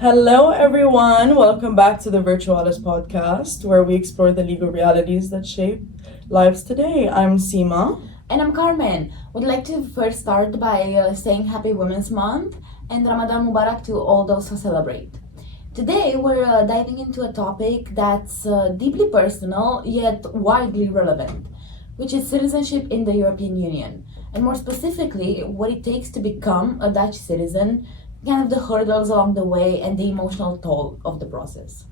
Hello, everyone. Welcome back to the Virtualis Podcast, where we explore the legal realities that shape lives today. I'm Seema. And I'm Carmen. Would like to first start by saying Happy Women's Month and Ramadan Mubarak to all those who celebrate. Today, we're diving into a topic that's deeply personal yet widely relevant, which is citizenship in the European Union, and more specifically, what it takes to become a Dutch citizen, kind of the hurdles along the way, and the emotional toll of the process.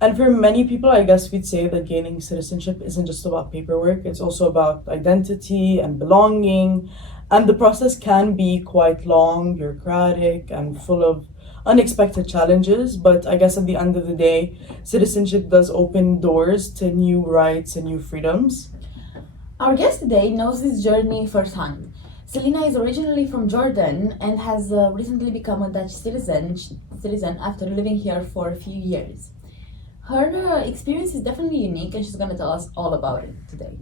And for many people, I guess we'd say that gaining citizenship isn't just about paperwork, it's also about identity and belonging. And the process can be quite long, bureaucratic, and full of unexpected challenges. But I guess at the end of the day, citizenship does open doors to new rights and new freedoms. Our guest today knows this journey firsthand. Celina is originally from Jordan and has recently become a Dutch citizen after living here for a few years. Her experience is definitely unique, and she's going to tell us all about it today.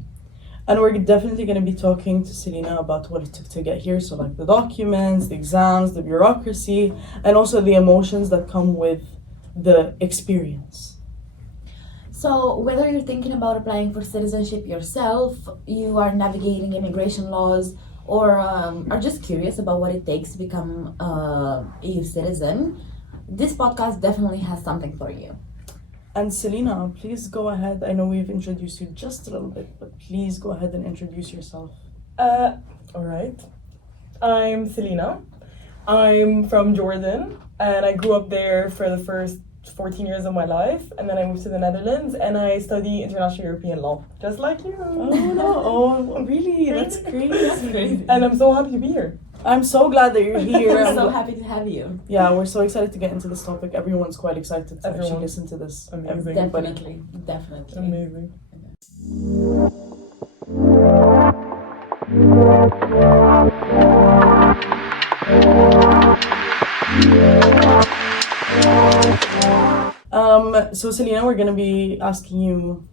And we're definitely going to be talking to Celina about what it took to get here. So like the documents, the exams, the bureaucracy, and also the emotions that come with the experience. So, whether you're thinking about applying for citizenship yourself, you are navigating immigration laws, or are just curious about what it takes to become a EU citizen, this podcast definitely has something for you. And Celina, please go ahead. I know we've introduced you just a little bit, but please go ahead and introduce yourself. All right. I'm Celina. I'm from Jordan, and I grew up there for the first 14 years of my life, and then I moved to the Netherlands, and I study international European law, just like you. Oh no! Oh really? That's crazy. That's crazy. And I'm so happy to be here. I'm so glad that you're here. We're so happy to have you. Yeah, we're so excited to get into this topic. Everyone's quite excited to actually Everyone. listen to this. Amazing. Definitely. Amazing. So Celina, we're gonna be asking you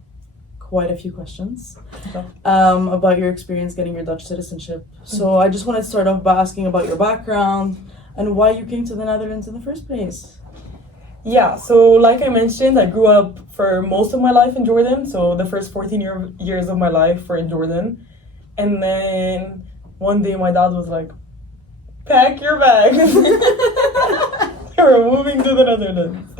quite a few questions Okay. about your experience getting your Dutch citizenship. So I just wanted to start off by asking about your background and why you came to the Netherlands in the first place. Yeah, so like I mentioned, I grew up for most of my life in Jordan, so the first 14 years of my life were in Jordan. And then one day my dad was like, pack your bags. We're moving to the Netherlands.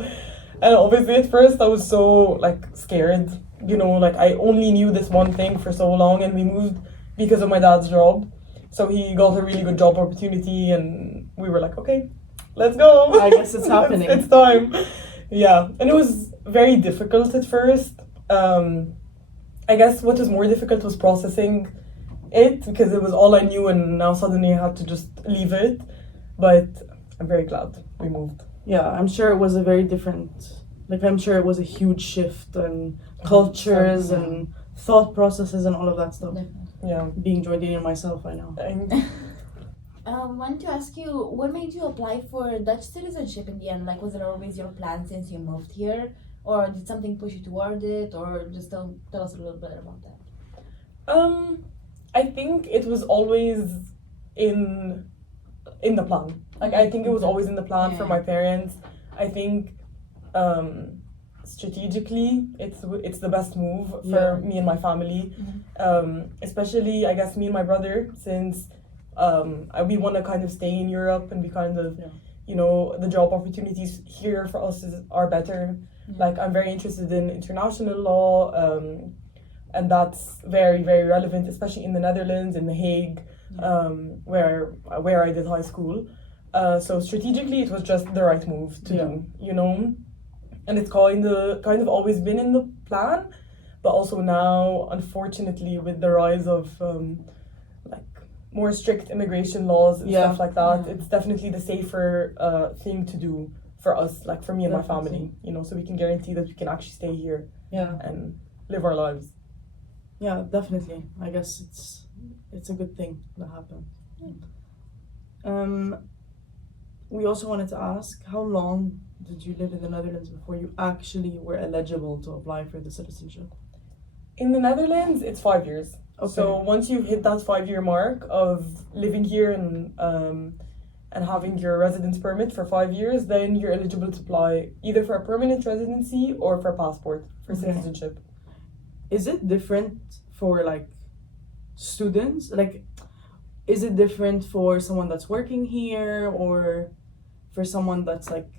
And obviously at first I was so scared, I only knew this one thing for so long, and we moved because of my dad's job. So he got a really good job opportunity, and we were like, okay, let's go. I guess it's happening. It's time. Yeah, and it was very difficult at first. I guess what was more difficult was processing it, because it was all I knew, and now suddenly I had to just leave it. But I'm very glad we moved. Yeah, I'm sure it was a very different, I'm sure it was a huge shift in cultures and thought processes and all of that stuff. Yeah. Being Jordanian myself, I know. I wanted to ask you, what made you apply for Dutch citizenship in the end? Was it always your plan since you moved here? Or did something push you toward it? Or just tell us a little bit about that. I think it was always in the plan. I think it was always in the plan for my parents. I think strategically it's the best move for me and my family. Especially I guess me and my brother, since we want to kind of stay in Europe, and we kind of the job opportunities here for us are better. I'm very interested in international law, and that's very, very relevant, especially in the Netherlands, in The Hague, where I did high school. So strategically, it was just the right move to do, and it's kind of always been in the plan, but also now, unfortunately, with the rise of more strict immigration laws and stuff like that, it's definitely the safer thing to do for us, for me and my family, so we can guarantee that we can actually stay here and live our lives. Yeah, definitely. I guess it's a good thing that happened. We also wanted to ask, how long did you live in the Netherlands before you actually were eligible to apply for the citizenship? In the Netherlands, it's 5 years. Okay. So once you've hit that 5-year mark of living here and and having your residence permit for 5 years, then you're eligible to apply either for a permanent residency or for a passport for citizenship. Is it different for like students? Like, is it different for someone that's working here or for someone that's like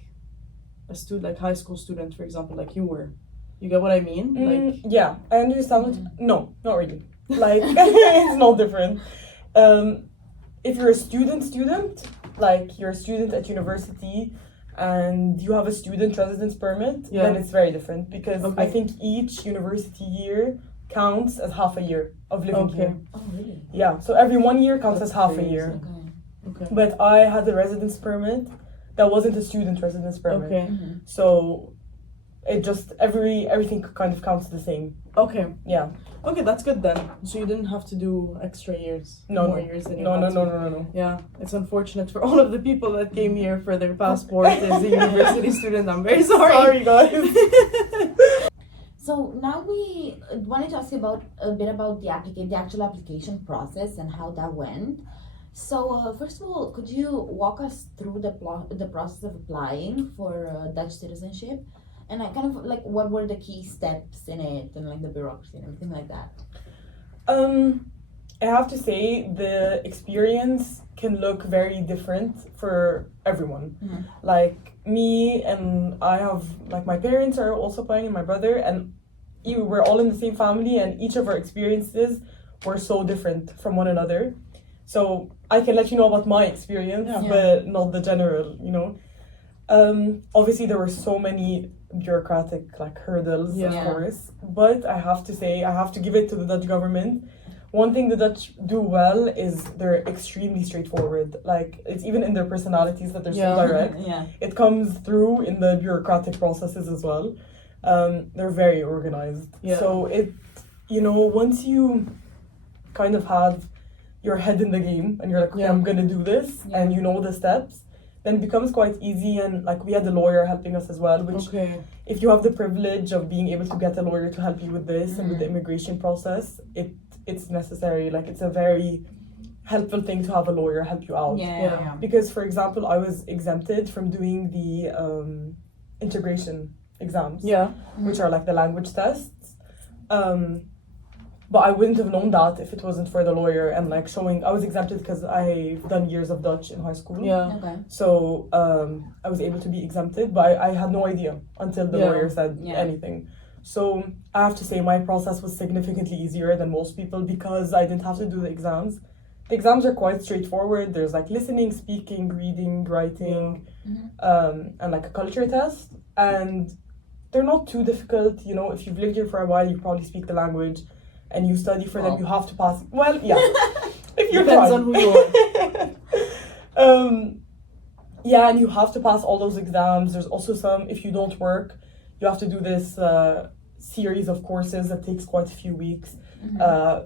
a student, like high school student, for example, like you were? You get what I mean? Like, yeah, I understand. No, not really. Like, it's not different. If you're a student, like you're a student at university and you have a student residence permit, then it's very different because I think each university year counts as half a year of living here. Oh, really? Yeah, so every 1 year counts as half a year. Okay. But I had a residence permit that wasn't a student residence permit. Okay. So it just, everything kind of counts the same. Okay. Yeah. Okay, that's good then. So you didn't have to do extra years. More years than you had to. No. Yeah, it's unfortunate for all of the people that came here for their passport as a university student. I'm very sorry. Sorry, guys. So now we wanted to ask you about a bit about the actual application process and how that went. So first of all, could you walk us through the process of applying for Dutch citizenship, and I kind of like what were the key steps in it and like the bureaucracy and everything like that? I have to say the experience can look very different for everyone. Like me and I have, like my parents are also applying and my brother, and we're all in the same family and each of our experiences were so different from one another. So I can let you know about my experience, but not the general, you know. Obviously there were so many bureaucratic like hurdles, of course, but I have to say, I have to give it to the Dutch government. One thing the Dutch do well is they're extremely straightforward. Like, it's even in their personalities that they're so direct. It comes through in the bureaucratic processes as well. They're very organized. So it, you know, once you kind of have your head in the game and you're like, okay, I'm gonna do this, and you know the steps, then it becomes quite easy. And like, we had a lawyer helping us as well, which if you have the privilege of being able to get a lawyer to help you with this and with the immigration process, it's necessary. Like, it's a very helpful thing to have a lawyer help you out. Because, for example, I was exempted from doing the integration exams, which are like the language tests. But I wouldn't have known that if it wasn't for the lawyer and like showing. I was exempted because I've done years of Dutch in high school. So I was able to be exempted, but I had no idea until the lawyer said anything. So I have to say my process was significantly easier than most people because I didn't have to do the exams. The exams are quite straightforward. There's like listening, speaking, reading, writing, and like a culture test. And they're not too difficult. You know, if you've lived here for a while, you probably speak the language and you study for them, you have to pass. Well, yeah. If you're Depends on who you are. Yeah, and you have to pass all those exams. There's also some, if you don't work, you have to do this series of courses that takes quite a few weeks,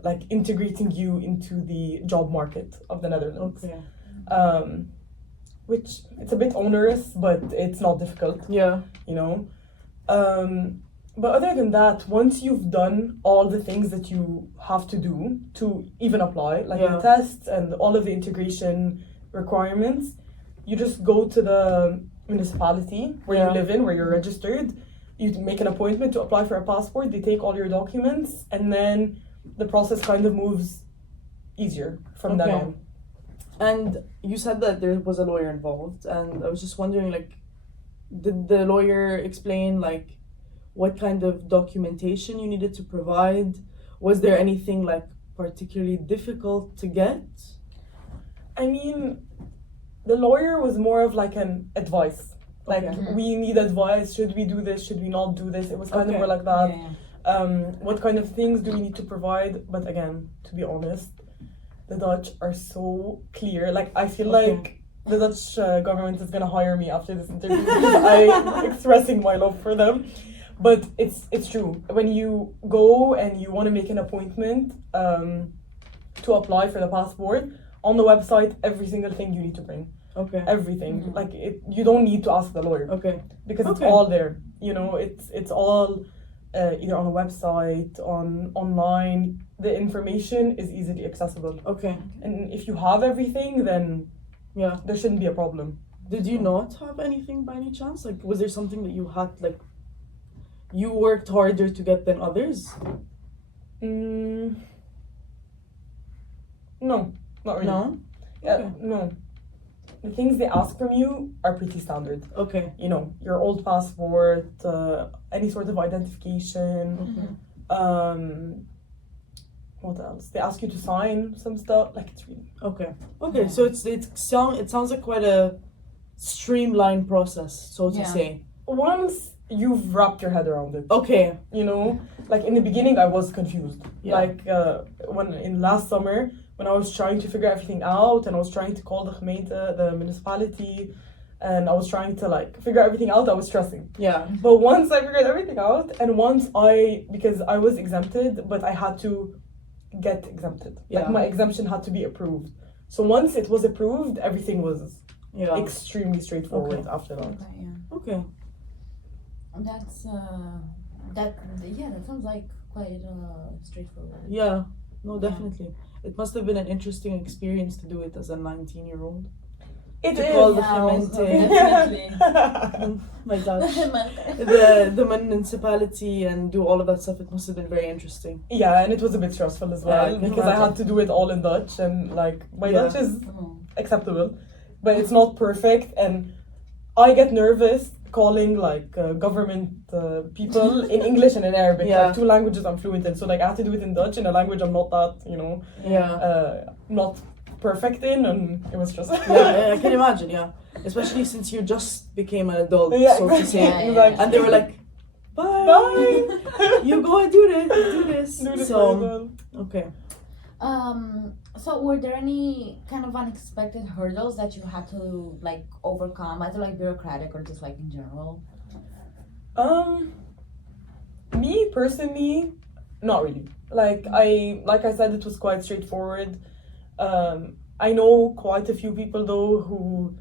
like integrating you into the job market of the Netherlands. Which, it's a bit onerous, but it's not difficult. You know? But other than that, once you've done all the things that you have to do to even apply, like the tests and all of the integration requirements, you just go to the municipality where you live in, where you're registered. You make an appointment to apply for a passport. They take all your documents, and then the process kind of moves easier from then on. And you said that there was a lawyer involved, and I was just wondering, like, did the lawyer explain, like, what kind of documentation you needed to provide? Was there anything like particularly difficult to get? I mean, the lawyer was more of like an advice. Like, we need advice. Should we do this? Should we not do this? It was kind of more like that. What kind of things do we need to provide? But again, to be honest, the Dutch are so clear. Like, I feel like the Dutch government is gonna hire me after this interview because I'm expressing my love for them. But it's true. When you go and you want to make an appointment to apply for the passport, on the website, every single thing you need to bring. Everything. Like, you don't need to ask the lawyer. Because it's all there. You know, it's all either on a website, online. The information is easily accessible. And if you have everything, then Yeah. there shouldn't be a problem. Did you not have anything by any chance? Like, was there something that you had, like, you worked harder to get than others? No, not really. No? Yeah, Okay. no. The things they ask from you are pretty standard. Okay. You know, your old passport, any sort of identification. Mm-hmm. What else? They ask you to sign some stuff. Like, it's really... Okay. Okay, so it sounds like quite a streamlined process, so to Yeah. say. Once you've wrapped your head around it, Okay. you know, like in the beginning I was confused. Yeah. Like when in last summer, when I was trying to figure everything out and I was trying to call the gemeente, the municipality, and I was trying to like figure everything out, I was stressing. Yeah. But once I figured everything out, and because I was exempted, but I had to get exempted. Yeah. Like my exemption had to be approved. So once it was approved, everything was Yeah. extremely straightforward Okay. after that. Okay, yeah. Okay. That's that sounds like quite straightforward. Yeah. No, definitely. It must have been an interesting experience to do it as a 19-year-old. It To is. call the Yeah, also, gemeente. definitely. My gosh. the municipality and do all of that stuff. It must have been very interesting. Yeah, and it was a bit stressful as Yeah, I well can because I imagine. had to do it all in Dutch, and like my Yeah. Dutch is Oh. acceptable, but it's not perfect, and I get nervous calling like government people in English and in Arabic. Yeah. Like two languages I'm fluent in, so like I have to do it in Dutch in a language I'm not that Yeah. not perfect in, and it was stressful. Yeah, I can imagine, yeah. Especially since you just became an adult, Yeah, so to say. Yeah, exactly. And they were like, bye. Bye. You go and do this. Do this So, as well. okay. So were there any kind of unexpected hurdles that you had to like overcome, either like bureaucratic or just like in general? Me personally, not really. Like I said, it was quite straightforward. I know quite a few people though who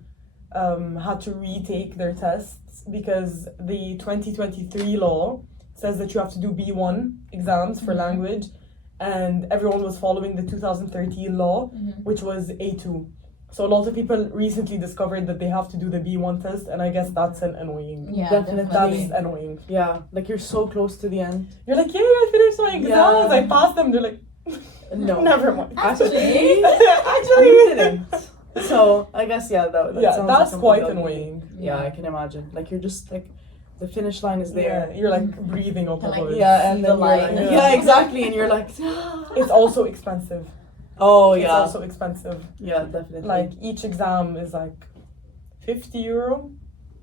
had to retake their tests because the 2023 law says that you have to do B1 exams for language, and everyone was following the 2013 law, which was A2. So a lot of people recently discovered that they have to do the B1 test, and I guess that's an annoying. Yeah, Definitely. That's annoying. Yeah, like you're so close to the end. You're like, yay, I finished my exams, Yeah. I passed them. They're like, No. never mind. Actually, Actually, You didn't. So, I guess, yeah, that yeah, sounds like that's something quite that would be- annoying. Yeah, I can imagine. Like, you're just, like, the finish line is there. Yeah, you're like breathing on top Like, of it. Yeah, and The then you're line. like, yeah, exactly, and you're like, It's also expensive. oh, It's yeah. also expensive. Yeah, definitely. Like each exam is like €50,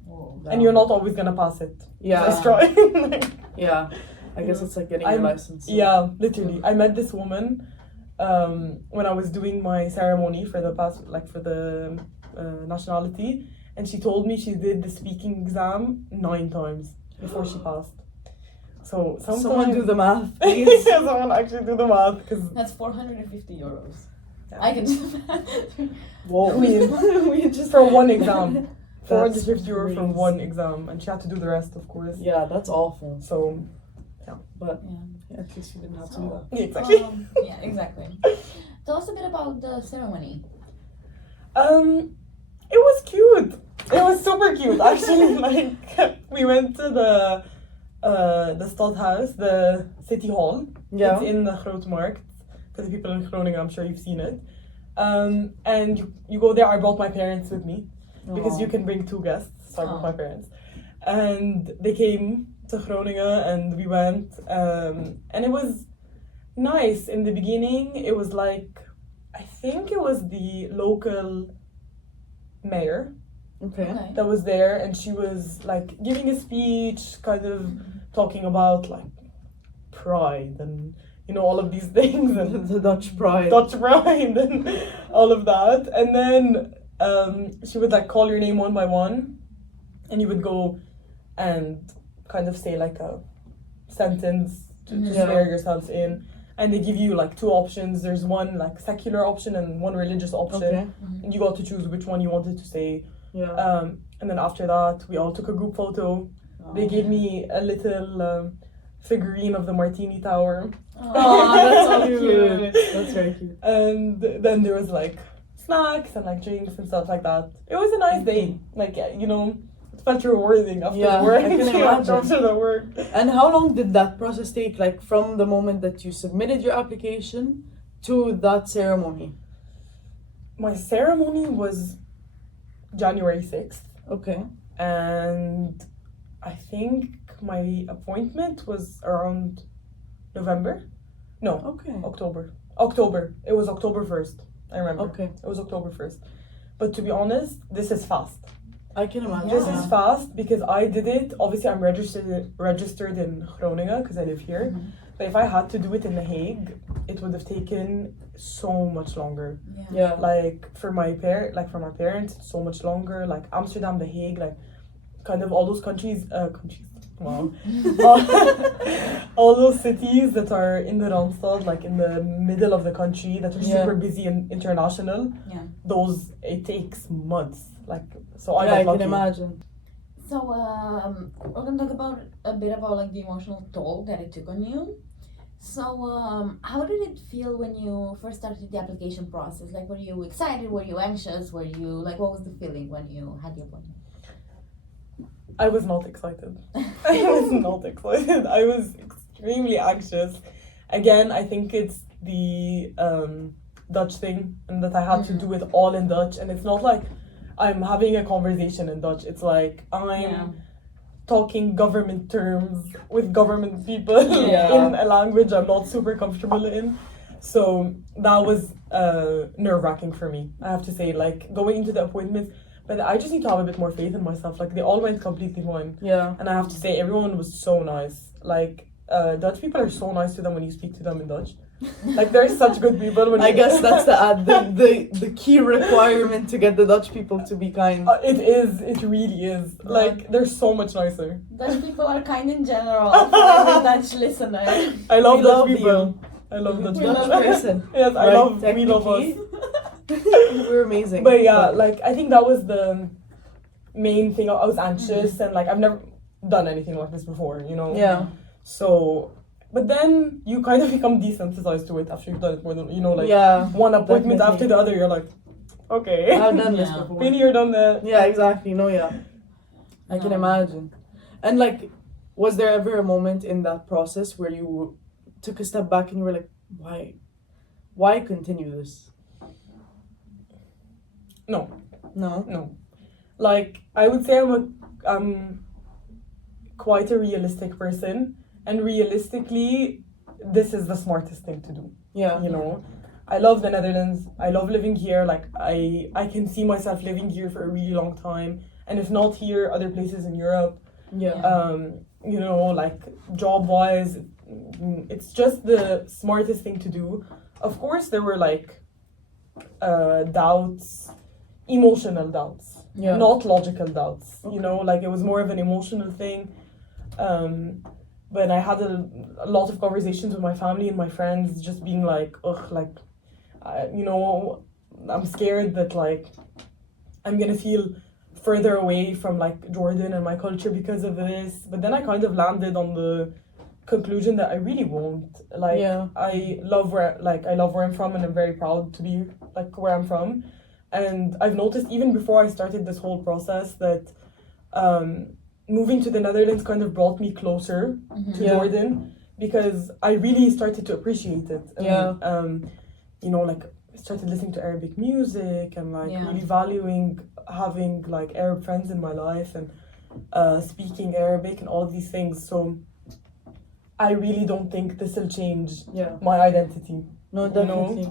Whoa. and you're not always gonna pass it. yeah, Just try. Like, yeah. I guess it's like getting your license. so- yeah, literally. I met this woman when I was doing my ceremony for the nationality, and she told me she did the speaking exam 9 times before she passed. So sometimes Someone do the math, please. someone actually do the math, because That's €450. Yeah. I can just Whoa. we just for one exam, That's €450 for crazy. one exam, and she had to do the rest, of course. Yeah, that's awful. So But yeah. yeah, at least you didn't have to do So, that. exactly. yeah, exactly. Tell us a bit about the ceremony. It was cute. It was super cute, actually. Like we went to the Stadhuis, the city hall. Yeah. It's in the Grootmarkt. For the people in Groningen, I'm sure you've seen it. And you go there. I brought my parents with me because Aw. you can bring 2 guests. So I brought Aw. my parents, and they came to Groningen, and we went. And it was nice in the beginning. It was like, I think it was the local mayor Okay. that was there, and she was like giving a speech, kind of talking about like pride and all of these things and The Dutch pride. Dutch pride and all of that. And then she would like call your name one by one, and you would go and kind of say like a sentence to Yeah. swear yourselves in. And they give you like 2 options. There's one like secular option and one religious option. Okay. And you got to choose which one you wanted to say. Yeah. And then after that, we all took a group photo. They gave me a little figurine of the Martini Tower. Oh, that's so cute. That's very cute. And then there was like snacks and like drinks and stuff like that. It was a nice day. Like, you know, it felt rewarding after work. I can imagine. After the work. And how long did that process take, like from the moment that you submitted your application to that ceremony? My ceremony was January 6th. Okay. And I think my appointment was around November. No, Okay. October. It was October 1st. I remember. Okay. It was October 1st. But to be honest, this is fast. I can imagine. This is fast because I did it. Obviously, I'm registered in Groningen because I live here. Mhm. But if I had to do it in The Hague, it would have taken so much longer. Yeah. Like for my parents, so much longer. Like Amsterdam, The Hague, like kind of all those countries. Wow. All those cities that are in the Randstad, like in the middle of the country, that are super busy and international. Yeah. Those, it takes months. Like, so I I got can lucky. imagine. So we're gonna talk about a bit about like the emotional toll that it took on you. So how did it feel when you first started the application process? Like, were you excited? Were you anxious? Were you like, what was the feeling when you had the appointment? I was not excited. I was not excited. I was extremely anxious. Again, I think it's the Dutch thing, and that I had to do it all in Dutch. And it's not like I'm having a conversation in Dutch. It's like I'm talking government terms with government people in a language I'm not super comfortable in. So that was nerve-wracking for me, I have to say. Like, going into the appointments, but I just need to have a bit more faith in myself. Like, they all went completely fine. Yeah. And I have to say, everyone was so nice. Like, Dutch people are so nice to them when you speak to them in Dutch. Like, they're such good people. When I guess that's the key requirement to get the Dutch people to be kind. It is. It really is. Like, they're so much nicer. Dutch people are kind in general. For every Dutch listener. I love We Dutch love people. you. I love Dutch Dutch people. person. Yes, I Right, love. We love us. We're amazing. But yeah, like, I think that was the main thing. I was anxious and like I've never done anything like this before, you know. Yeah. So, but then you kind of become desensitized to it after you've done it more than, you know, like one appointment definitely. after the other. You're like, okay, I've done this Yeah. before. been here, done that. Yeah, exactly. No, yeah. I can No. imagine. And like, was there ever a moment in that process where you took a step back and you were like, why continue this? No. No. Like, I would say I'm quite a realistic person, and realistically, this is the smartest thing to do. Yeah. You know, I love the Netherlands. I love living here. Like, I can see myself living here for a really long time, and if not here, other places in Europe. Yeah. You know, like, job wise, it's just the smartest thing to do. Of course, there were like doubts, emotional doubts, Yeah. not logical doubts. Okay. You know, like, it was more of an emotional thing. But I had a lot of conversations with my family and my friends, just being like, ugh, like, you know, I'm scared that like I'm gonna feel further away from like Jordan and my culture because of this. But then I kind of landed on the conclusion that I really won't. Like, Yeah. I love where I'm from, and I'm very proud to be like where I'm from. And I've noticed even before I started this whole process that moving to the Netherlands kind of brought me closer to Yeah. Jordan, because I really started to appreciate it. And, Yeah. You know, like, I started listening to Arabic music and like Yeah. really valuing having like Arab friends in my life and speaking Arabic and all of these things. So I really don't think this will change Yeah. my identity. No, definitely.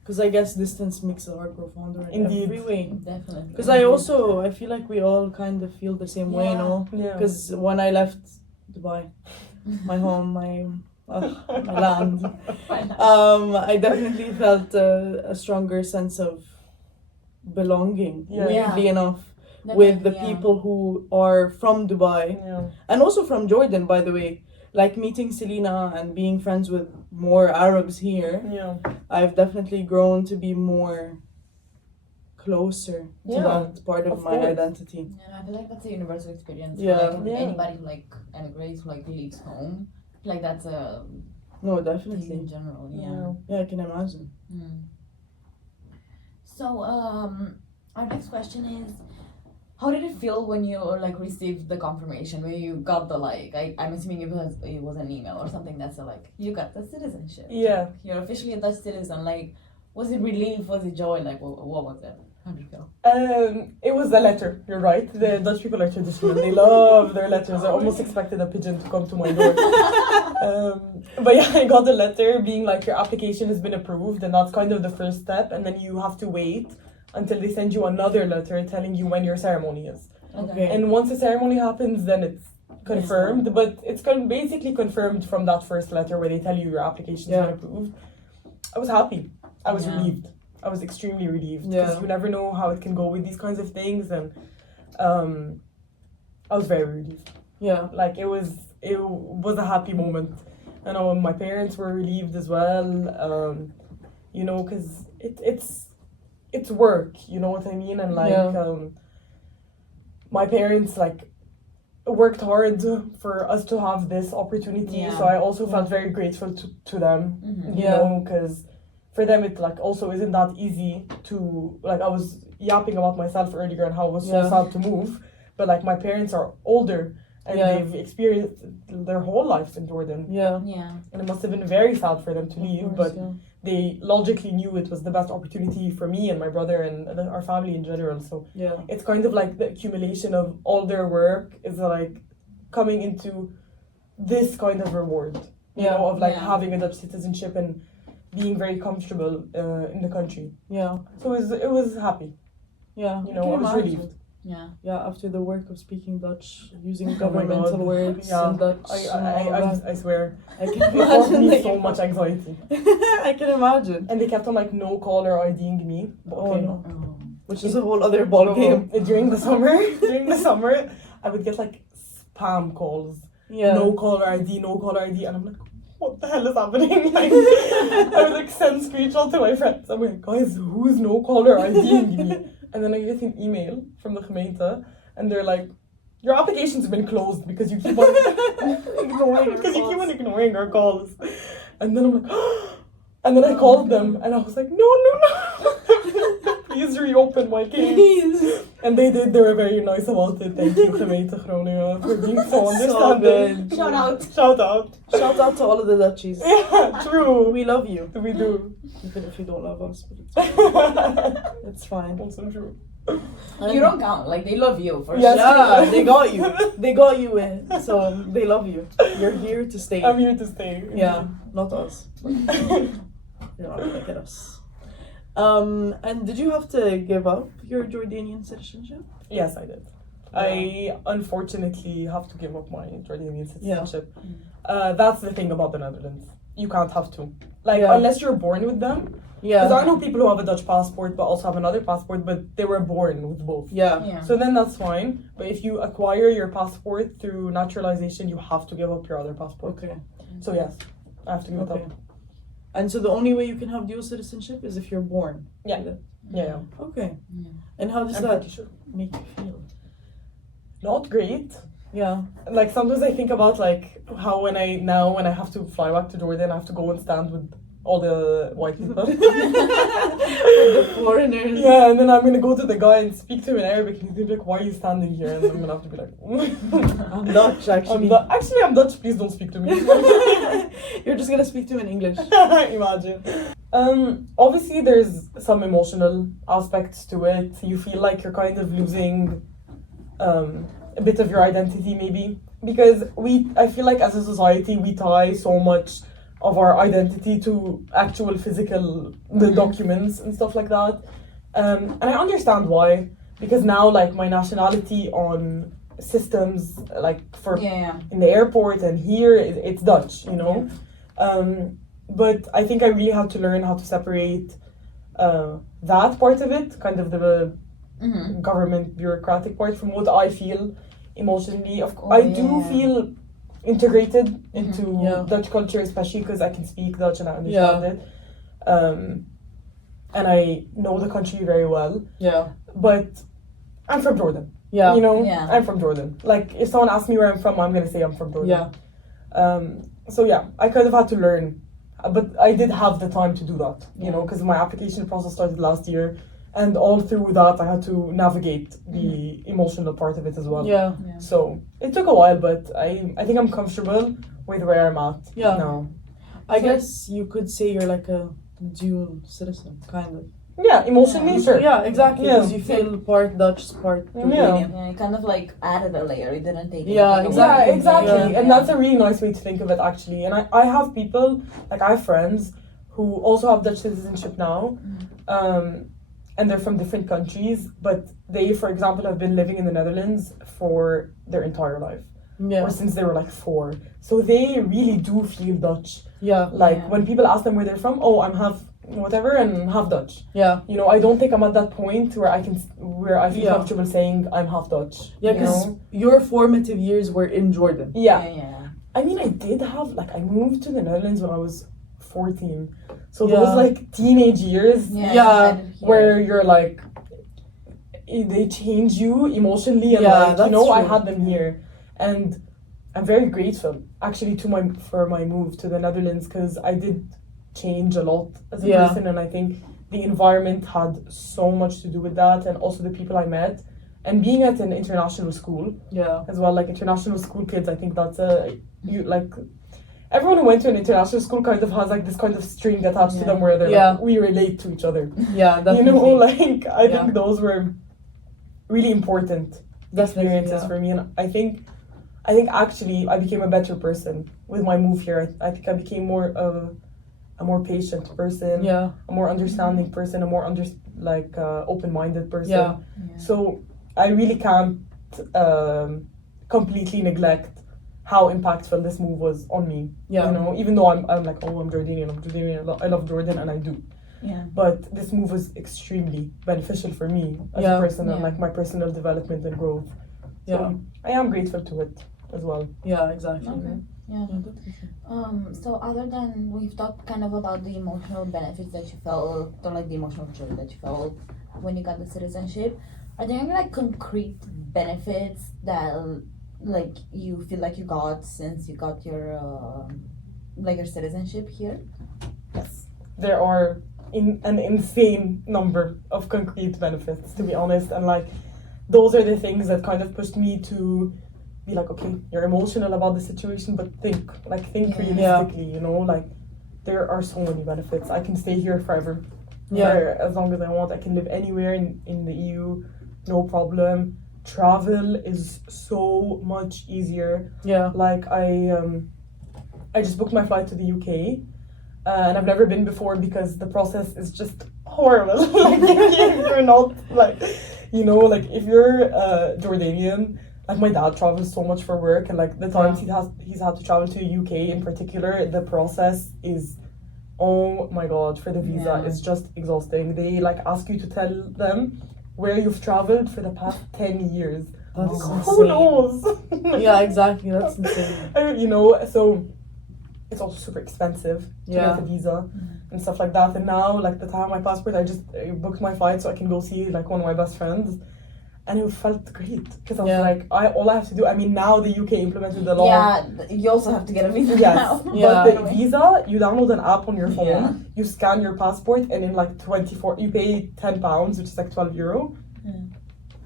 Because I guess distance makes the heart grow fonder in Indeed. every way. Definitely. Because I feel like we all kind of feel the same way, Yeah. no? Yeah. Because when I left Dubai, my home, my land, I definitely felt a stronger sense of belonging, Yeah. weirdly enough, Definitely, with the yeah. people who are from Dubai. Yeah. And also from Jordan, by the way. Like, meeting Celina and being friends with more Arabs here, Yeah. I've definitely grown to be more closer to Yeah, that part of of my course. identity. Yeah, I feel like that's a universal experience. Yeah. For, like, Yeah. anybody who like emigrates, who like leaves home. I feel like that's a No, thing definitely. in general. Yeah. Yeah. Yeah, I can imagine. Mm. So, our next question is, how did it feel when you like received the confirmation, when you got the I'm assuming it was an email or something that's like, you got the citizenship. Yeah. You're officially a Dutch citizen. Like, was it relief? Was it joy? Like, what was it? How did it feel? It was a letter. You're right. The Dutch people are traditional. They love their letters. I almost expected a pigeon to come to my door. But yeah, I got the letter being like, your application has been approved, and that's kind of the first step. And then you have to wait until they send you another letter telling you when your ceremony is. Okay. And once the ceremony happens, then it's confirmed. But it's basically confirmed from that first letter where they tell you your application's been approved. I was happy. I was relieved. I was extremely relieved because you never know how it can go with these kinds of things, and I was very relieved. Yeah. Like it was a happy moment. I know my parents were relieved as well. You know, because it's work, you know what I mean? And like my parents like worked hard for us to have this opportunity, so I also felt very grateful to them. You know, because for them it like also isn't that easy to, like, I was yapping about myself earlier and how it was so sad to move, but like my parents are older and they've experienced their whole lives in Jordan. And it must have been very sad for them to leave, but they logically knew it was the best opportunity for me and my brother and our family in general. So it's kind of like the accumulation of all their work is like coming into this kind of reward, you know, of like having a Dutch citizenship and being very comfortable in the country. So it was happy. You know, I was relieved. After the work of speaking Dutch, using governmental words in Dutch. I swear. I can It caused imagine. me so much anxiety. I can imagine. And they kept on like no caller IDing me. Oh no. Which is a whole other ball game. During the summer, I would get like spam calls. No caller ID, and I'm like, what the hell is happening? Like, I would like send screenshots to my friends. I'm like, guys, who's no caller IDing me? And then I get an email from the gemeente, and they're like, your application's been closed because you keep on ignoring our calls. And then I'm like, and then I called them, and I was like, no, please reopen my case. And they did. They were very nice about it. Thank you, gemeente Groningen, for being so understanding. Shout out. Shout out to all of the Dutchies. Yeah, true. We love you. We do. Even if you don't love us, but it's fine. It's fine. Also true. You don't count. Like, they love you for Yes. sure. Yeah, they got you. They got you in. So they love you. You're here to stay. I'm here to stay. Yeah, not us. You're not gonna get us. And did you have to give up your Jordanian citizenship? Yes, I did. I unfortunately have to give up my Jordanian citizenship. That's the thing about the Netherlands. You can't have to. Like, unless you're born with them. Because I know people who have a Dutch passport but also have another passport, but they were born with both. So then that's fine. But if you acquire your passport through naturalization, you have to give up your other passport. Okay. So yes, I have to give it up. And so the only way you can have dual citizenship is if you're born. Yeah. Okay. And how does I'm that pretty sure. make you feel? Not great. Yeah. Like sometimes I think about like how when I have to fly back to Jordan, I have to go and stand with all the white people. With the foreigners. Yeah, and then I'm gonna go to the guy and speak to him in Arabic, and he's gonna be like, "Why are you standing here?" And I'm gonna have to be like, I'm Dutch, actually. I'm Dutch. Please don't speak to me. You're just gonna speak to him in English. Imagine. Obviously, there's some emotional aspects to it. You feel like you're kind of losing a bit of your identity, maybe, because I feel like as a society we tie so much of our identity to actual physical documents and stuff like that, and I understand why, because now like my nationality on systems like for in the airport and here it's Dutch, you know. But I think I really have to learn how to separate that part of it, kind of the government bureaucratic part, from what I feel emotionally. I do feel integrated into Dutch culture, especially because I can speak Dutch and I understand it, and I know the country very well. But I'm from Jordan. You know, I'm from Jordan. Like, if someone asks me where I'm from, I'm gonna say I'm from Jordan. So yeah, I kind of had to learn, but I did have the time to do that, you know, because my application process started last year, and all through that I had to navigate the emotional part of it as well. Yeah. So it took a while, but I think I'm comfortable with where I'm at now. I guess you could say you're like a dual citizen, kind of. Yeah, emotionally, sure. Yeah, exactly. Because Yeah. you feel part Dutch, part Romanian. Yeah, you kind of like added a layer. You didn't take Yeah, anything exactly. away. Yeah, exactly. Yeah. And that's a really nice way to think of it, actually. And I have people, like I have friends who also have Dutch citizenship now, and they're from different countries, but they, for example, have been living in the Netherlands for their entire life, Yeah. or since they were like 4. So they really do feel Dutch. Yeah. Like Yeah. when people ask them where they're from, oh, I'm half whatever and half Dutch. Yeah. You know, I don't think I'm at that point where I feel Yeah. comfortable saying I'm half Dutch. Yeah, you because know? your formative years were in Jordan. Yeah. Yeah. I mean, I did have, like, I moved to the Netherlands when I was 14. So Yeah. those, like, teenage years Yeah. where you're, like, they change you emotionally and, Yeah, like, you that's know, I true. had them here. And I'm very grateful, actually, for my move to the Netherlands, because I did change a lot as a Yeah. person, and I think the environment had so much to do with that, and also the people I met. And being at an international school Yeah. as well, like international school kids, I think that's everyone who went to an international school kind of has like this kind of string attached to them where they're Yeah. like, we relate to each other. Yeah, definitely. You know, like I Yeah. think those were really important experiences yeah. for me, and I think actually I became a better person with my move here. I think I became a more patient person, Yeah. a more understanding person, a more open-minded person. Yeah. So I really can't completely neglect how impactful this move was on me. Yeah. You know, even though I'm like, oh, I'm Jordanian, I love Jordan, and I do. Yeah. But this move was extremely beneficial for me as a person and like my personal development and growth. So Yeah. I am grateful to it as well. Yeah, exactly. Okay. Yeah. Yeah, definitely. So other than we've talked kind of about the emotional benefits that you felt, or like the emotional joy that you felt when you got the citizenship, are there any like concrete benefits that like you feel like you got since you got your your citizenship here? Yes. There are an insane number of concrete benefits, to be honest, and like those are the things that kind of pushed me to be like, okay, you're emotional about the situation, but think realistically, you know, like there are so many benefits. I can stay here forever, for as long as I want. I can live anywhere in the EU, no problem. Travel is so much easier. Yeah. Like I just booked my flight to the UK, and I've never been before because the process is just horrible. Like if you're not like, you know, like if you're Jordanian, like my dad travels so much for work, and like the times he's had to travel to the UK in particular, the process is, oh my god, for the visa it's just exhausting. They like ask you to tell them where you've traveled for the past 10 years. That's Who insane. knows? Yeah, exactly. That's insane. You know, so it's also super expensive to Yeah. get a visa and stuff like that. And now, like the time of my passport, I just booked my flight so I can go see like one of my best friends, and it felt great because I was like, all I have to do. I mean, now the UK implemented the law. Yeah, you also have to get a visa Yes, now. Yeah. but the visa, you download an app on your phone, Yeah. you scan your passport, and in like 24, you pay £10, which is like €12.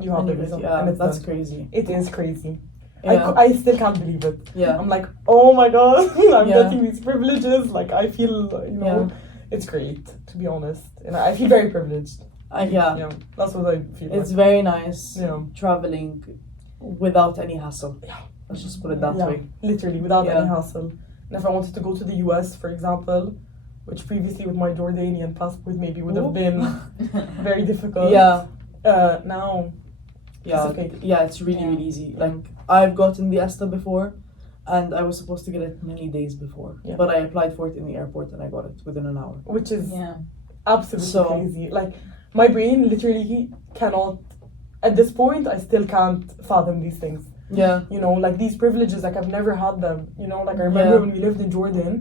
You have the visa, Yeah, and it's that's done. crazy. It is crazy. Yeah. I still can't believe it. Yeah. I'm like, oh my god, I'm Yeah. getting these privileges. Like I feel, you know, it's great, to be honest, and I feel very privileged. Yeah. That's what I feel. It's very nice Yeah. traveling without any hassle. Yeah. Let's just put it that way. Literally without Yeah. any hassle. And if I wanted to go to the US, for example, which previously with my Jordanian passport maybe would have been very difficult. Yeah. Now, Yeah. it's okay. Yeah, it's really, really easy. Like I've gotten the ESTA before, and I was supposed to get it many days before. Yeah. But I applied for it in the airport and I got it within an hour. Which is Yeah. absolutely So- crazy. Like my brain literally cannot. At this point, I still can't fathom these things. Yeah. You know, like these privileges, like I've never had them. You know, like I remember Yeah. when we lived in Jordan,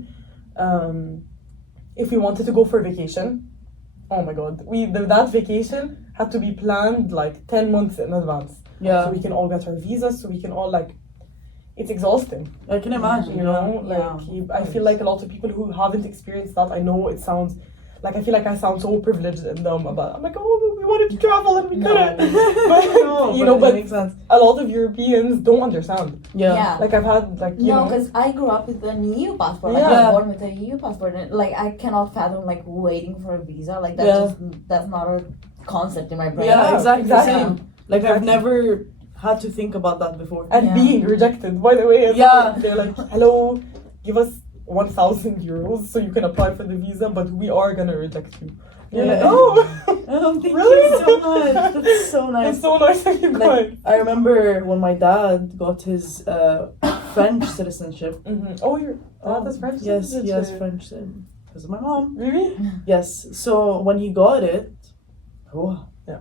if we wanted to go for a vacation, oh my god, that vacation had to be planned like 10 months in advance. Yeah. So we can all get our visas, so we can all like, it's exhausting. I can imagine. You know, Yeah. like I feel like a lot of people who haven't experienced that, I know it sounds like I feel like I sound so privileged and dumb about. I'm like, oh, we wanted to travel and we couldn't. But it makes sense. a lot of Europeans don't understand. Yeah. Like I've had like you know. because I grew up with an EU passport. Like, I was born with an EU passport, and like I cannot fathom like waiting for a visa. Like that's not a concept in my brain. Yeah, exactly. Exactly. Same. Like I've never had to think about that before. And being rejected, by the way. Yeah. They're like, hello, give us 1,000 euros so you can apply for the visa, but we are gonna reject you. You're like, oh, Thank really? you so much. That's so nice. It's so nice of you guys. I remember when my dad got his French citizenship. Mm-hmm. Oh, your dad is French? Yes, he has French because of my mom. Really? Yes. So when he got it,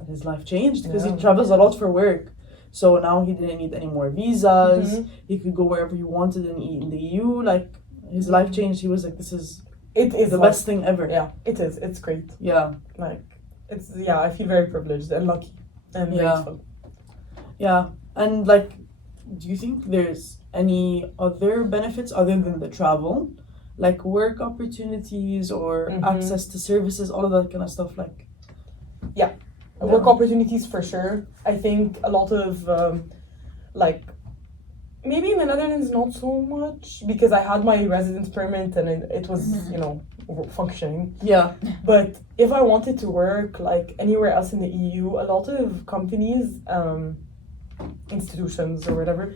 his life changed because he travels a lot for work. So now he didn't need any more visas. Mm-hmm. He could go wherever he wanted in the EU. Like his life changed. He was like, "This is the best thing ever." Yeah, it is. It's great. Yeah. Like it's I feel very privileged and lucky and grateful. Yeah, and like, do you think there's any other benefits other than the travel, like work opportunities or access to services, all of that kind of stuff? Like, work opportunities for sure. I think a lot of like maybe in the Netherlands not so much because I had my residence permit and it was functioning. Yeah. But if I wanted to work like anywhere else in the EU, a lot of companies, institutions or whatever,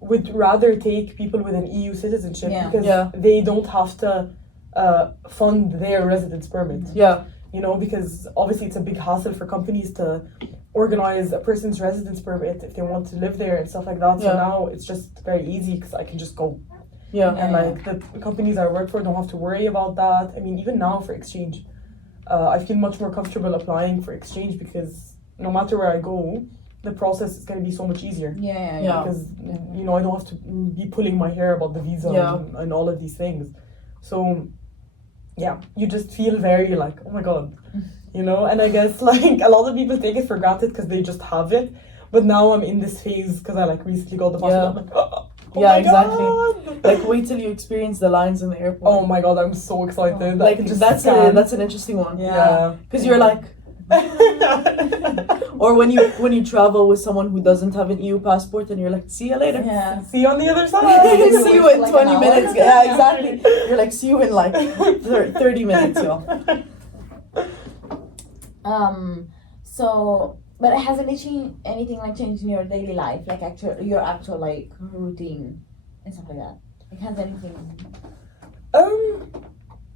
would rather take people with an EU citizenship because they don't have to fund their residence permit. Yeah. You know, because obviously it's a big hassle for companies to organize a person's residence permit if they want to live there and stuff like that. So now it's just very easy because I can just go. Yeah. And like the companies I work for don't have to worry about that. I mean, even now for exchange, I feel much more comfortable applying for exchange because no matter where I go, the process is going to be so much easier. Yeah. Because, you know, I don't have to be pulling my hair about the visa and all of these things. So, yeah, you just feel very like, oh my God, you know? And I guess like a lot of people take it for granted because they just have it. But now I'm in this phase because I like recently got the passport. I'm like, oh exactly. God. Like wait till you experience the lines in the airport. Oh my God, I'm so excited. Like that's an interesting one. Yeah. Because you're like, or when you travel with someone who doesn't have an EU passport and you're like, see you later. Yeah. See you on the other side. See you in 20 minutes. Yeah, exactly. You're like, see you in like 30 minutes, y'all. So, but has anything like changed in your daily life, like your actual like routine and stuff like that? Like, has anything?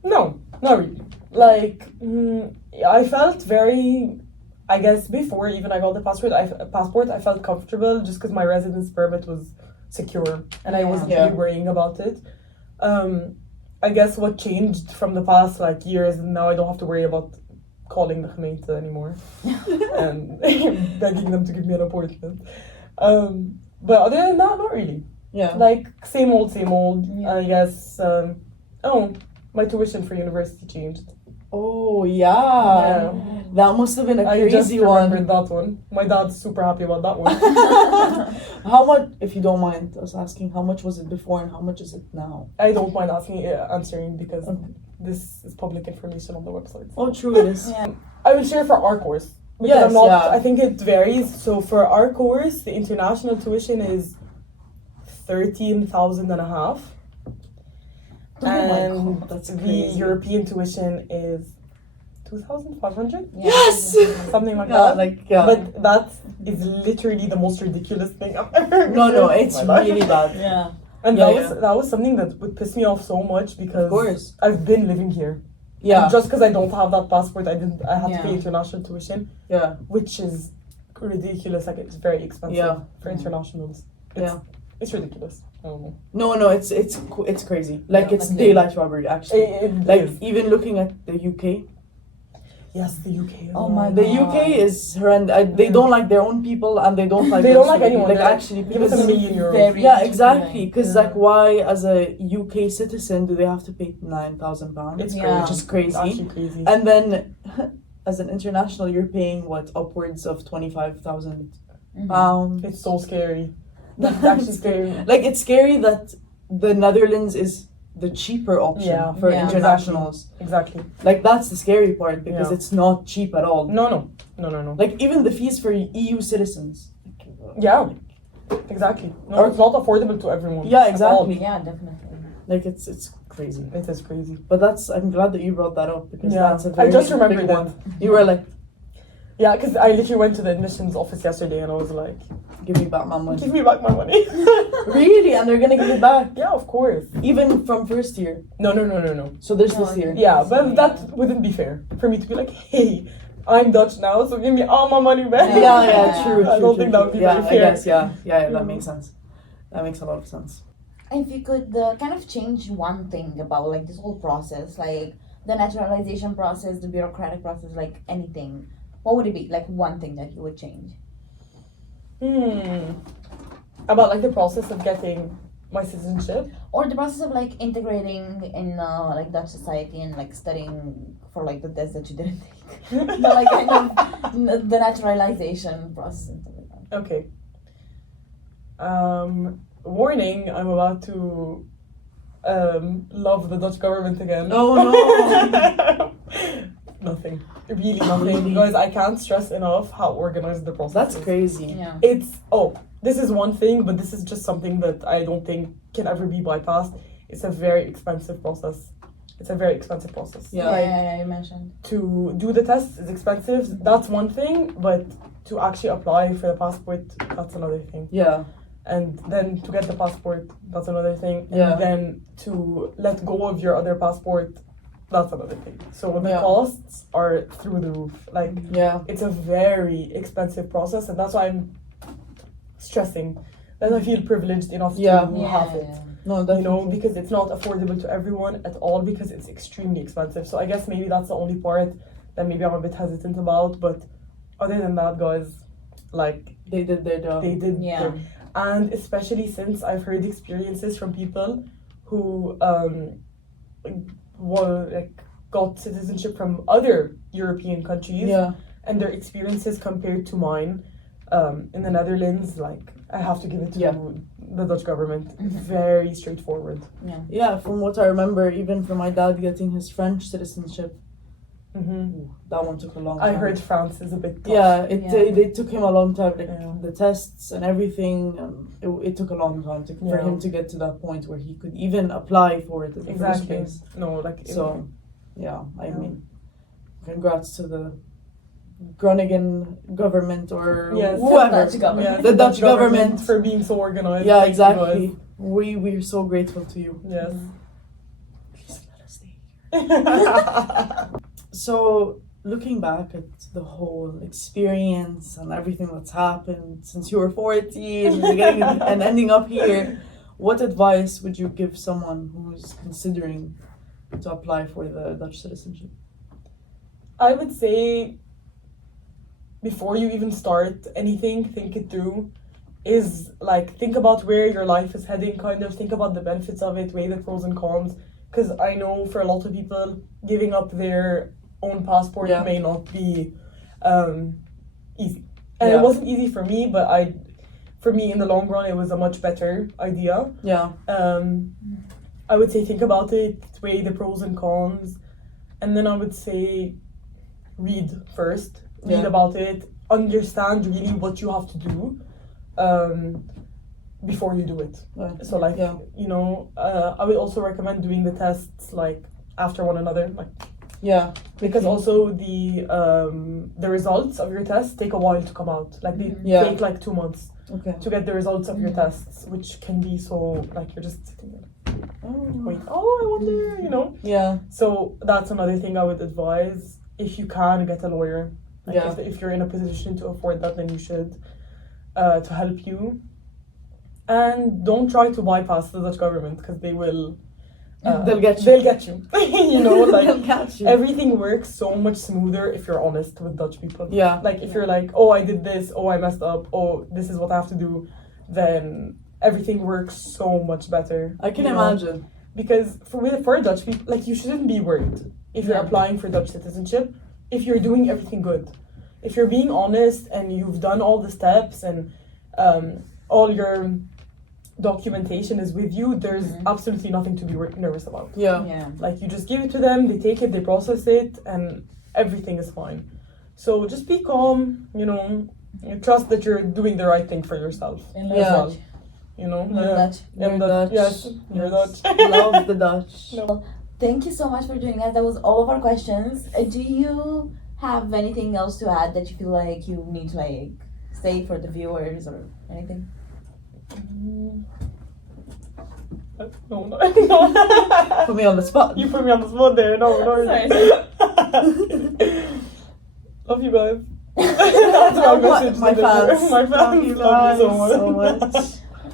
No, not really. Like, I felt very, I guess before even I got the passport, I felt comfortable just because my residence permit was secure and I wasn't really worrying about it. I guess what changed from the past like years, and now I don't have to worry about calling the gemeente anymore and begging them to give me an appointment. But other than that, not really. Yeah. Like same old. I guess. My tuition for university changed. Oh yeah. That must have been a crazy I just one. remembered that one. My dad's super happy about that one. How much, if you don't mind us asking, how much was it before and how much is it now? I don't mind answering because this is public information on the website. Oh, true it is. I will share for our course. Because I think it varies. So for our course, the international tuition is 13,000 and a half. And that's the crazy. European tuition is 2,500? Yes! Something like that. But But that is literally the most ridiculous thing I've ever no, it's really bad. Yeah. And that was something that would piss me off so much because Of course. I've been living here. Yeah. And just because I don't have that passport, I had to pay international tuition. Yeah. Which is ridiculous. Like it's very expensive for internationals. It's ridiculous. I don't know. No, it's crazy. Like it's daylight robbery actually. It is. Even looking at the UK. Yes, the UK. Oh my The God. UK is horrendous. They don't like their own people and they don't like. They don't like anyone. Like They're actually, give us because €1 million. yeah, exactly. Because like, why as a UK citizen do they have to pay £9,000? It's Yeah. Which is crazy. It's actually crazy. And then, as an international, you're paying what, upwards of £25,000. It's so scary. It's actually scary. Like it's scary that the Netherlands is the cheaper option Yeah. for Yeah. internationals. Exactly. Like that's the scary part because Yeah. it's not cheap at all. No. Like even the fees for EU citizens. Yeah. Exactly. No, Or- it's not affordable to everyone. Yeah, at all. exactly. Yeah, definitely. Like it's crazy. It is crazy. But I'm glad that you brought that up because Yeah. that's a I very just remembered big that. one. You were like, Yeah, because I literally went to the admissions office yesterday and I was like, give me back my money. give me back my money. Really? And they're gonna give it back? Yeah, of course. Even from first year. No. So there's No, this year. Yeah, but Yeah. that wouldn't be fair for me to be like, hey, I'm Dutch now, so give me all my money back. Yeah, true. I don't think that would be yeah, very fair. I guess, yeah, that Yeah. makes sense. That makes a lot of sense. If you could kind of change one thing about like this whole process, like the naturalization process, the bureaucratic process, like anything, what would it be? Like one thing that you would change? About like the process of getting my citizenship. Or the process of like integrating in like Dutch society and like studying for like the test that you didn't take. But like kind of the naturalization process and stuff like that. Okay. Warning, I'm about to love the Dutch government again. Oh no! Nothing. Really nothing. Really? Guys, I can't stress enough how organized the process That's is. crazy. Yeah. This is one thing, but this is just something that I don't think can ever be bypassed. It's a very expensive process. Yeah. Yeah, you mentioned. To do the test is expensive. That's one thing, but to actually apply for the passport, that's another thing. Yeah. And then to get the passport, that's another thing. And Yeah. then to let go of your other passport, that's another thing. So the Yeah. costs are through the roof. Like, Yeah. it's a very expensive process, and that's why I'm stressing that I feel privileged enough Yeah. to have it. No, You definitely. know, because it's not affordable to everyone at all because it's extremely expensive. So I guess maybe that's the only part that maybe I'm a bit hesitant about. But other than that, guys, like They did their job. they did Yeah. their- and especially since I've heard experiences from people who got citizenship from other European countries Yeah. and their experiences compared to mine in the Netherlands, like I have to give it to Yeah. the Dutch government. Mhm. Very straightforward. Yeah, from what I remember, even from my dad getting his French citizenship, that one took a long time. I heard France is a bit tough. Yeah, Yeah. it took him a long time. Like Yeah. the tests and everything, it took a long time for Yeah. him to get to that point where he could even apply for it in the first Exactly. place. No, like So, yeah, I Yeah. mean, congrats to the Groningen government or Yes. whoever. Dutch government. Yeah, The Dutch government. for being so organized. Yeah, Thank you, exactly. guys. We're so grateful to you. Yes. Please let us stay. So, looking back at the whole experience and everything that's happened since you were 14 and ending up here, what advice would you give someone who's considering to apply for the Dutch citizenship? I would say before you even start anything, think it through. Is like think about where your life is heading, kind of think about the benefits of it, weigh the pros and cons. Because I know for a lot of people, giving up their own passport Yeah. may not be easy. And Yeah. it wasn't easy for me, but for me in the long run, it was a much better idea. Yeah, I would say think about it, weigh the pros and cons, and then I would say read first. Read Yeah. about it, understand really what you have to do before you do it. So like Yeah. you know, I would also recommend doing the tests like after one another, like yeah, because also the results of your tests take a while to come out. Like they Yeah. take like 2 months okay. to get the results of your tests, which can be so like you're just sitting there. Wait, I wonder, you know. Yeah, So that's another thing I would advise. If you can get a lawyer, like Yeah. if you're in a position to afford that, then you should to help you. And don't try to bypass the Dutch government because they will. They'll get you. They'll get you. You know, like They'll catch you. everything works so much smoother if you're honest with Dutch people. Yeah, Like if you're like, oh, I did this, oh, I messed up, oh, this is what I have to do, then everything works so much better. I can you know? imagine. Because for Dutch people, like you shouldn't be worried if you're Yeah. applying for Dutch citizenship, if you're doing everything good, if you're being honest and you've done all the steps and all your documentation is with you, there's absolutely nothing to be nervous about. Yeah. Like, you just give it to them, they take it, they process it, and everything is fine. So just be calm, you know, and trust that you're doing the right thing for yourself as well. You know? Dutch. You're Dutch. Yes, you're Dutch. Love the Dutch. No. Thank you so much for joining us. That was all of our questions. Do you have anything else to add that you feel like you need to like say for the viewers or anything? No. Put me on the spot. You put me on the spot there. No. Sorry. Love you guys. That's my message. My fans. My fans love you so much.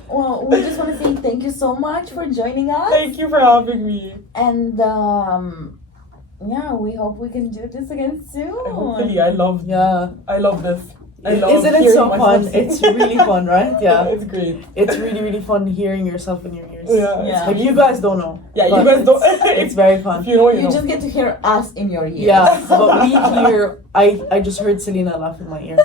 Well, we just want to say thank you so much for joining us. Thank you for having me. And yeah, we hope we can do this again soon. Hopefully, I love this. Isn't it so fun? It's really fun, right? Yeah. It's great. It's really, really fun hearing yourself in your ears. Yeah. Like, you guys don't know. Yeah, you guys don't. It's very fun. If you know, you know. just get to hear us in your ears. Yeah, but we hear, I just heard Celina laugh in my ear.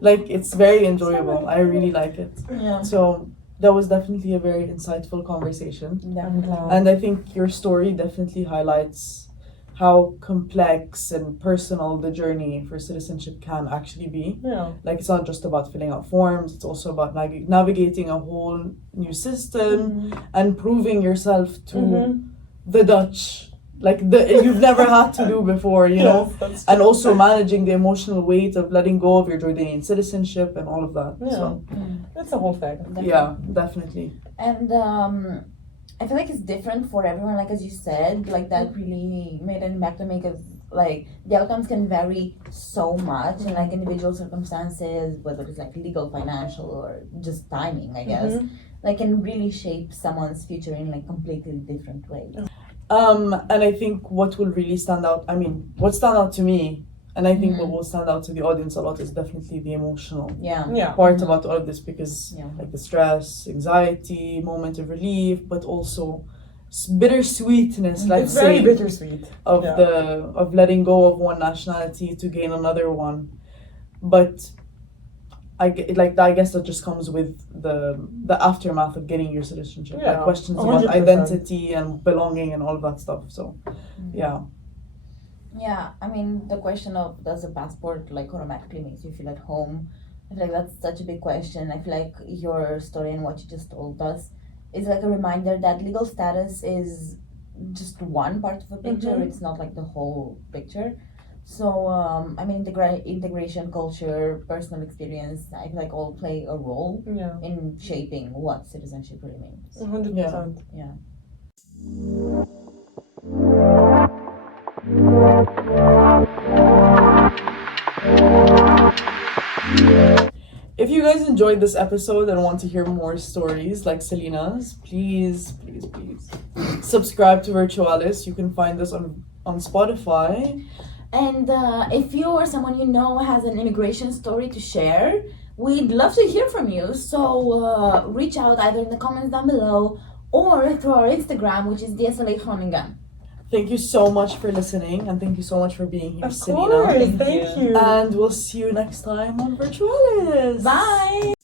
Like, it's very enjoyable. I really like it. Yeah. So that was definitely a very insightful conversation. Yeah. I'm glad. And I think your story definitely highlights how complex and personal the journey for citizenship can actually be. Yeah. Like, it's not just about filling out forms, it's also about navigating a whole new system and proving yourself to the Dutch. Like, you've never had to do before, you know? That's And also managing the emotional weight of letting go of your Jordanian citizenship and all of that. Yeah. So, That's the whole thing. yeah, definitely. And I feel like it's different for everyone, like as you said, like that really made an impact on me because like the outcomes can vary so much in like individual circumstances, whether it's like legal, financial, or just timing, I guess, like can really shape someone's future in like completely different ways. And I think what will really stand out, what stand out to me, and I think what will stand out to the audience a lot is definitely the emotional part about all of this, because like the stress, anxiety, moment of relief, but also bittersweetness, let's It's very say, bittersweet. of letting go of one nationality to gain another one. But I guess that just comes with the aftermath of getting your citizenship, like questions 100%. about identity and belonging and all of that stuff. So Yeah, I mean, the question of does a passport like automatically makes you feel at home? I feel like that's such a big question. I feel like your story and what you just told us is like a reminder that legal status is just one part of the picture. It's not like the whole picture. So, I mean, integration, culture, personal experience, I feel like all play a role in shaping what citizenship really means. 100%. Yeah. if you guys enjoyed this episode and want to hear more stories like Celina's, please subscribe to Virtualis. You can find us on Spotify. And if you or someone you know has an immigration story to share, we'd love to hear from you. So reach out either in the comments down below or through our Instagram, which is DSLA Groningen. Thank you so much for listening, and thank you so much for being here, Of Celina. course, thank you. And we'll see you next time on Virtualis. Bye!